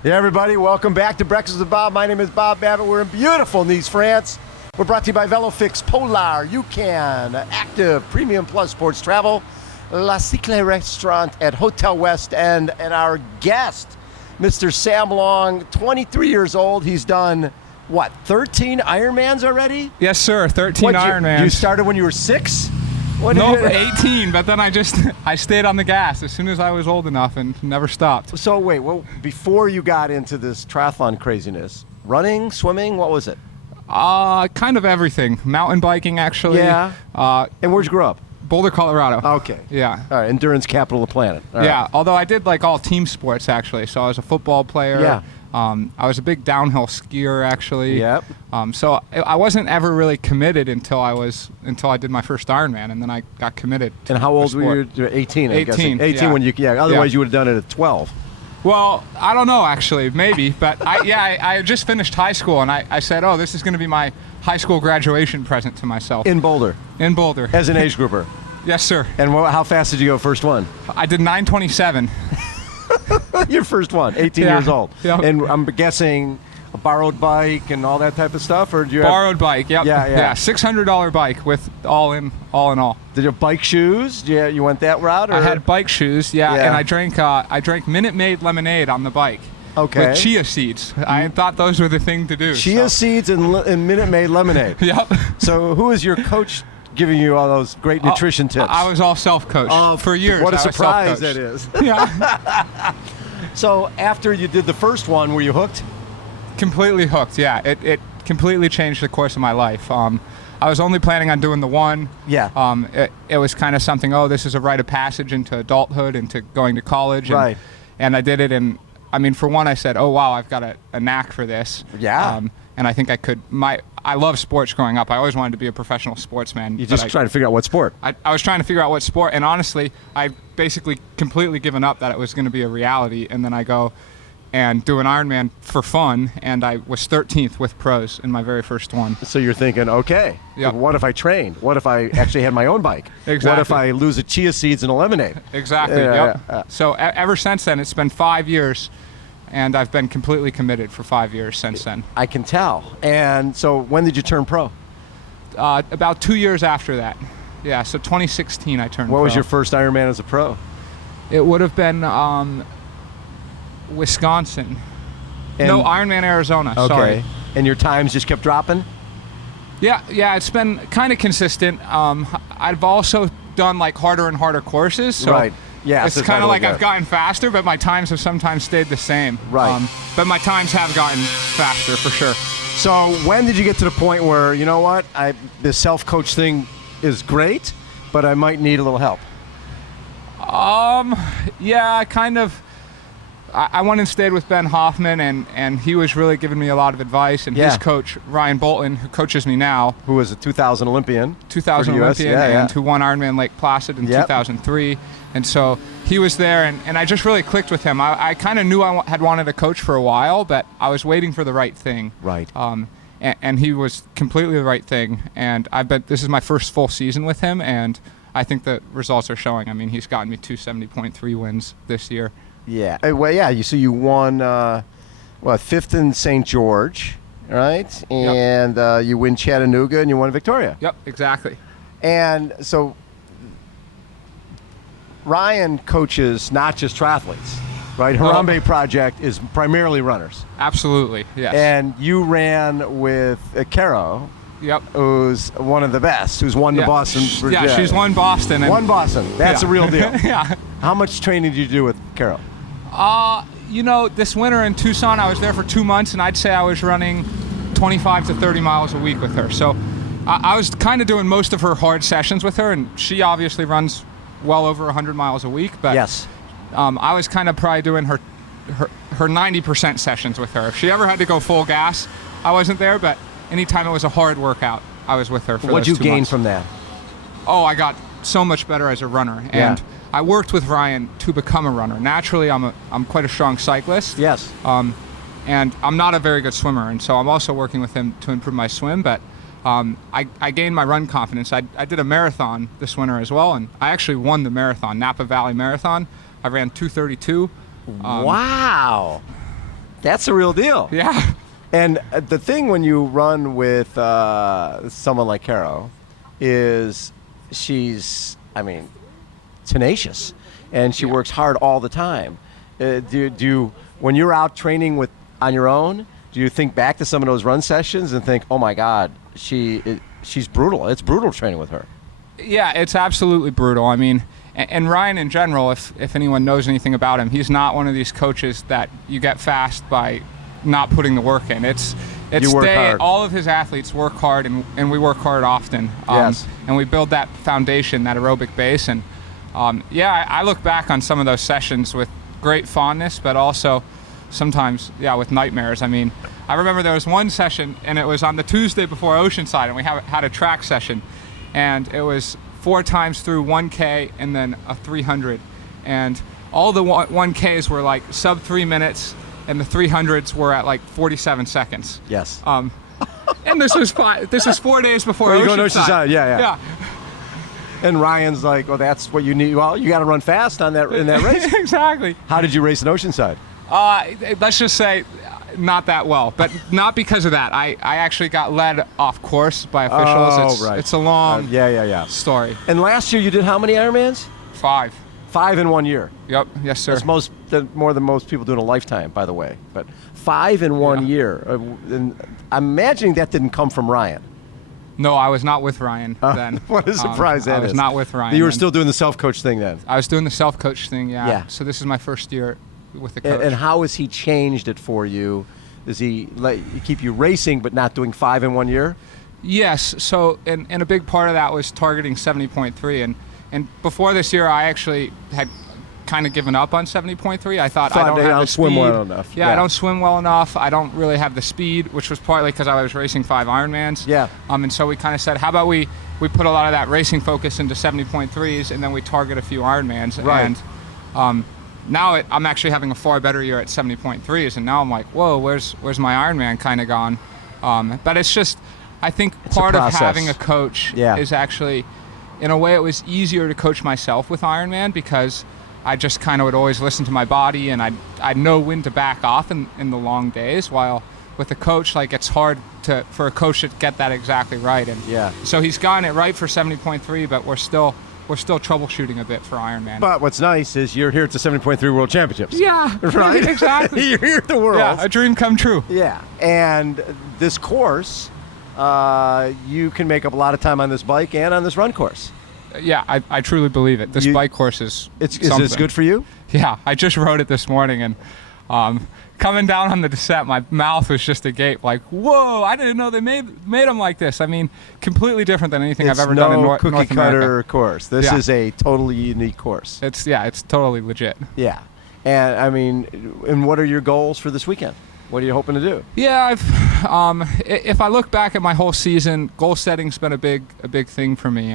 Hey everybody, welcome back to Breakfast with Bob. My name is Bob Babbitt. We're in beautiful Nice, France. We're brought to you by Velofix, Polar, UCAN, Active, Premium Plus Sports Travel, La Siecle Restaurant at Hotel West End, and our guest, Mr. Sam Long, 23 years old. He's done, 13 Ironmans already? Yes, sir, 13 Ironmans. You started when you were 6? No, 18, but then I stayed on the gas as soon as I was old enough and never stopped. So wait, before you got into this triathlon craziness, running, swimming, what was it? Kind of everything. Mountain biking, actually. Yeah. And where'd you grow up? Boulder, Colorado. Okay. Yeah. All right, endurance capital of the planet. All yeah, right. although I did like all team sports, actually. So I was a football player. Yeah. I was a big downhill skier, actually. Yep. So I wasn't ever really committed until I did my first Ironman, and then I got committed. And how old were you? 18, I'm guessing. 18 yeah. when you, otherwise you would have done it at 12. Well, I don't know, actually, maybe, but I had just finished high school, and I said, oh, this is going to be my high school graduation present to myself. In Boulder? In Boulder. As an age grouper? Yes, sir. And how fast did you go first one? I did 9:27. Your first one, 18 years old. Yep. And I'm guessing a borrowed bike and all that type of stuff, or did you borrowed bike? Yep. Yeah. $600 bike with all in all. Did you have bike shoes? Yeah, you went that route? Or? I had bike shoes, yeah. And I drank Minute Maid lemonade on the bike. Okay. With chia seeds. I thought those were the thing to do. Chia seeds and Minute Maid lemonade. Yep. So who is your coach giving you all those great nutrition tips? I was all self-coached for years. What a surprise that is. Yeah. So after you did the first one, were you hooked? Completely hooked, yeah. It completely changed the course of my life. I was only planning on doing the one. Yeah. It was kind of something, this is a rite of passage into adulthood, into going to college. Right. And I did it, and I mean, for one, I said, oh, wow, I've got a knack for this. Yeah. And I think I could. I love sports growing up. I always wanted to be a professional sportsman. You just trying to figure out what sport? I was trying to figure out what sport, and honestly, I basically completely given up that it was going to be a reality, and then I go and do an Ironman for fun, and I was 13th with pros in my very first one. So you're thinking, okay, what if I trained? What if I actually had my own bike? Exactly. What if I lose a chia seeds and a lemonade? Exactly, So ever since then, it's been 5 years, and I've been completely committed for 5 years since then. I can tell. And so when did you turn pro? About 2 years after that. Yeah, so 2016 I turned pro. What was your first Ironman as a pro? It would have been Wisconsin. No, Ironman Arizona, okay. Sorry. And your times just kept dropping? Yeah, it's been kind of consistent. I've also done like harder and harder courses. So right. Yeah, it's kind of like I've gotten faster, but my times have sometimes stayed the same. Right. But my times have gotten faster for sure. So when did you get to the point where, you know what, this self-coach thing is great, but I might need a little help? Yeah, I went and stayed with Ben Hoffman, and he was really giving me a lot of advice. And his coach, Ryan Bolton, who coaches me now. Who was a 2000 Olympian. 2000 Olympian, and who won Ironman Lake Placid in 2003. And so he was there, and I just really clicked with him. I kind of knew I had wanted a coach for a while, but I was waiting for the right thing. Right. And he was completely the right thing. And this is my first full season with him, and I think the results are showing. I mean, he's gotten me 270.3 wins this year. Yeah. Well, yeah. So you won, fifth in St. George, right? And you win Chattanooga, and you won Victoria. Yep, exactly. And so Ryan coaches not just triathletes, right? Harambe Project is primarily runners. Absolutely, yes. And you ran with Caro. Yep. Who's one of the best, who's won the Boston. Yeah, she's won Boston. Won Boston. That's a real deal. Yeah. How much training did you do with Caro? This winter in Tucson, I was there for 2 months, and I'd say I was running 25 to 30 miles a week with her. So I was kind of doing most of her hard sessions with her, and she obviously runs well over 100 miles a week. But yes. I was kind of probably doing her 90% sessions with her. If she ever had to go full gas, I wasn't there, but anytime it was a hard worquout, I was with her for What'd those 2 months. you gain from that? Oh, I got so much better as a runner. And I worked with Ryan to become a runner. Naturally, I'm quite a strong cyclist. Yes. And I'm not a very good swimmer, and so I'm also working with him to improve my swim, but I gained my run confidence. I did a marathon this winter as well, and I actually won the marathon, Napa Valley Marathon. I ran 2:32. Wow. That's the real deal. Yeah. And the thing when you run with someone like Caro is she's, tenacious, and she works hard all the time. Do you, when you're out training on your own, do you think back to some of those run sessions and think, oh my God, she's brutal. It's brutal training with her. Yeah, it's absolutely brutal. I mean, and Ryan in general, if anyone knows anything about him, he's not one of these coaches that you get fast by not putting the work in. It's you work hard. All of his athletes work hard, and we work hard often. Yes. And we build that foundation, that aerobic base. And I look back on some of those sessions with great fondness, but also sometimes, with nightmares. I mean, I remember there was one session, and it was on the Tuesday before Oceanside, and we had a track session, and it was 4 times through 1K and then a 300, and all the 1Ks were like sub 3 minutes, and the 300s were at like 47 seconds. Yes. And this was 4 days before you Oceanside. go to Oceanside, yeah. Yeah. And Ryan's like, well, that's what you need. Well, you got to run fast in that race. Exactly. How did you race in Oceanside? Let's just say not that well, but not because of that. I actually got led off course by officials. Right. It's a long story. And last year you did how many Ironmans? 5. 5 in 1 year. Yep. Yes, sir. That's more than most people do in a lifetime, by the way. But 5 in 1 year. And I'm imagining that didn't come from Ryan. No, I was not with Ryan then. What a surprise that is. I was not with Ryan. You were still doing the self-coach thing then? I was doing the self-coach thing, Yeah. So this is my first year with the coach. And how has he changed it for you? Does he keep you racing but not doing 5 in 1 year? Yes. So, and a big part of that was targeting 70.3. And before this year, I actually had kind of given up on 70.3. I thought I don't have the speed. Swim well enough. Yeah, I don't swim well enough. I don't really have the speed, which was partly because I was racing 5 Ironmans. Yeah. And so we kind of said, how about we put a lot of that racing focus into 70.3s, and then we target a few Ironmans. Right. And now I'm actually having a far better year at 70.3s, and now I'm like, whoa, where's my Ironman kind of gone? But it's just, I think part of having a coach is actually, in a way, it was easier to coach myself with Ironman because I just kind of would always listen to my body, and I'd know when to back off in the long days, while with a coach, like, it's hard for a coach to get that exactly right. And so he's gotten it right for 70.3, but we're still troubleshooting a bit for Ironman. But what's nice is you're here at the 70.3 World Championships. Yeah, right? Exactly. You're here at the World. Yeah, a dream come true. Yeah, and this course, you can make up a lot of time on this bike and on this run course. Yeah, I truly believe it. This bike course is something. Is it good for you? Yeah, I just rode it this morning, and coming down on the descent, my mouth was just agape, like, whoa, I didn't know they made them like this. I mean, completely different than anything I've ever done in North America. It's no cookie-cutter course. This is a totally unique course. It's totally legit. Yeah. And, I mean, and what are your goals for this weekend? What are you hoping to do? Yeah, if I look back at my whole season, goal setting's been a big thing for me.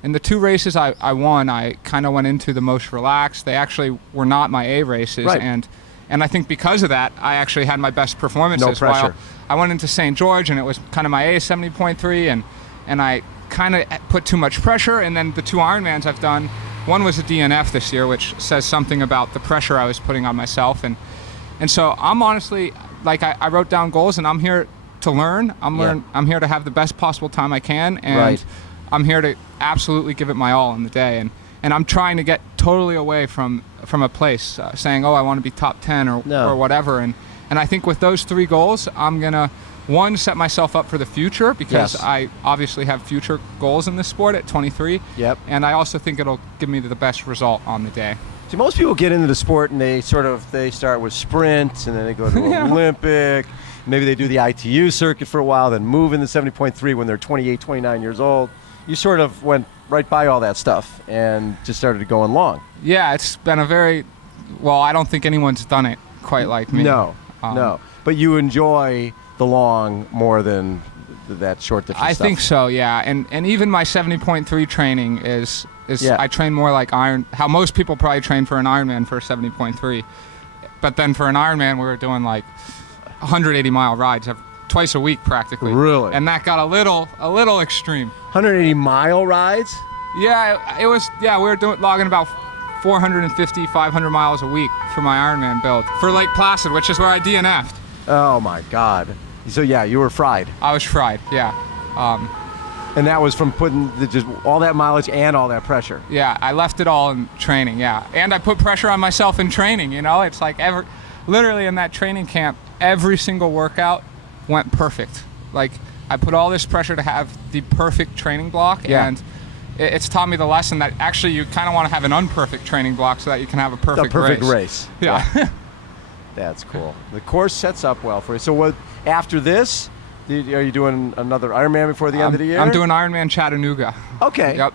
In the 2 races I won, I kind of went into the most relaxed. They actually were not my A races, right. and I think because of that, I actually had my best performances. No pressure. While I went into St. George, and it was kind of my A 70.3, and I kind of put too much pressure. And then the 2 Ironmans I've done, one was a DNF this year, which says something about the pressure I was putting on myself. And so I'm honestly, like, I wrote down goals, and I'm here to learn. I'm here to have the best possible time I can, and right. I'm here to absolutely give it my all in the day. And I'm trying to get totally away from a place saying, oh, I want to be top 10 or whatever. And I think with those 3 goals, I'm going to, 1, set myself up for the future, because I obviously have future goals in this sport at 23. Yep. And I also think it'll give me the best result on the day. See, most people get into the sport and they start with sprints, and then they go to Olympic. Maybe they do the ITU circuit for a while, then move in the 70.3 when they're 28, 29 years old. You sort of went right by all that stuff and just started going long. Yeah, it's been I don't think anyone's done it quite like me. No. But you enjoy the long more than that short distance stuff. I think so, yeah. And even my 70.3 training is I train more like how most people probably train for an Ironman for a 70.3. But then for an Ironman, we were doing like 180-mile rides twice a week practically. Really? And that got a little extreme. 180-mile rides? Yeah, it was. Yeah, we were logging about 450, 500 miles a week for my Ironman build for Lake Placid, which is where I DNF'd. Oh my God. So yeah, you were fried. I was fried, yeah. And that was from putting just all that mileage and all that pressure. Yeah, I left it all in training, yeah. And I put pressure on myself in training, you know? It's like literally in that training camp, every single workout went perfect. Like, I put all this pressure to have the perfect training block, and it's taught me the lesson that actually you kind of want to have an unperfect training block so that you can have a perfect race. Yeah. That's cool. The course sets up well for you. So what after this, are you doing another Ironman before the end of the year? I'm doing Ironman Chattanooga. Okay. Yep.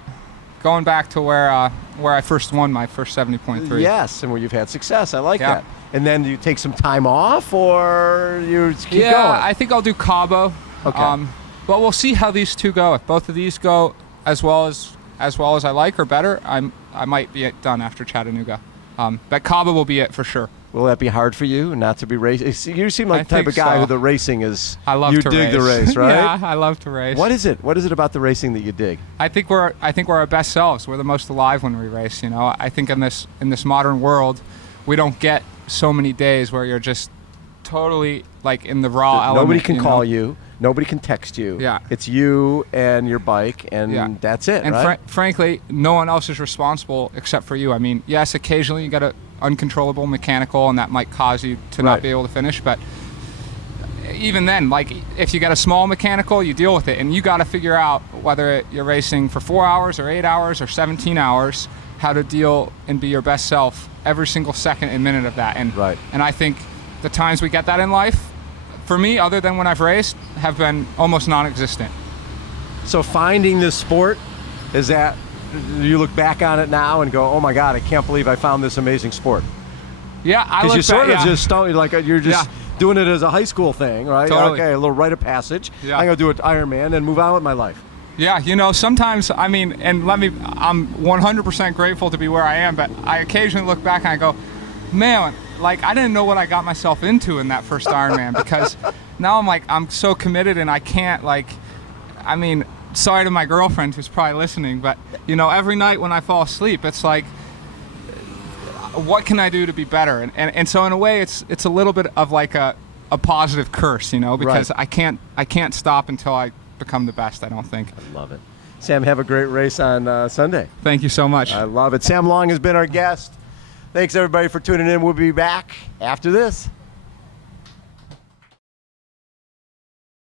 Going back to where I first won my first 70.3. Yes, and where you've had success. I like Yeah. that. And then do you take some time off, or you just keep going? Yeah, I think I'll do Cabo. Okay. But we'll see how these two go. If both of these go as well as I like or better, I might be done after Chattanooga. But Cabo will be it for sure. Will that be hard for you not to be racing? You seem like the type of guy who the racing is. I love you to dig race. the race, right? Yeah, I love to race. What is it? What is it about the racing that you dig? I think we're our best selves. We're the most alive when we race. You know, I think in this modern world, we don't get so many days where you're just totally like in the raw element. Nobody can call know? you. Nobody can text you. Yeah. It's you and your bike, and that's it, and right? frankly, no one else is responsible except for you. I mean, yes, occasionally you get a uncontrollable mechanical, and that might cause you to not be able to finish. But even then, like if you get a small mechanical, you deal with it, and you got to figure out whether you're racing for 4 hours or 8 hours or 17 hours, how to deal and be your best self every single second and minute of that. And and I think the times we get that in life, for me, other than when I've raced, have been almost non-existent. So finding this sport, is that you look back on it now and go, oh my God, I can't believe I found this amazing sport? Yeah, I look Because you're sort back, of just like you're just doing it as a high school thing, right? Totally. Okay, a little rite of passage. Yeah. I'm gonna do an Ironman and move on with my life. Yeah, you know, sometimes, I mean, and I'm 100% grateful to be where I am, but I occasionally look back and I go, man, like I didn't know what I got myself into in that first Ironman, because now I'm so committed, and I can't, like, I mean, sorry to my girlfriend who's probably listening, but you know, every night when I fall asleep, it's like, what can I do to be better? And so in a way, it's a little bit of like a positive curse, you know, because I can't stop until I become the best, I don't think. I love it. Sam, have a great race on Sunday. Thank you so much. I love it. Sam Long has been our guest. Thanks everybody for tuning in. We'll be back after this.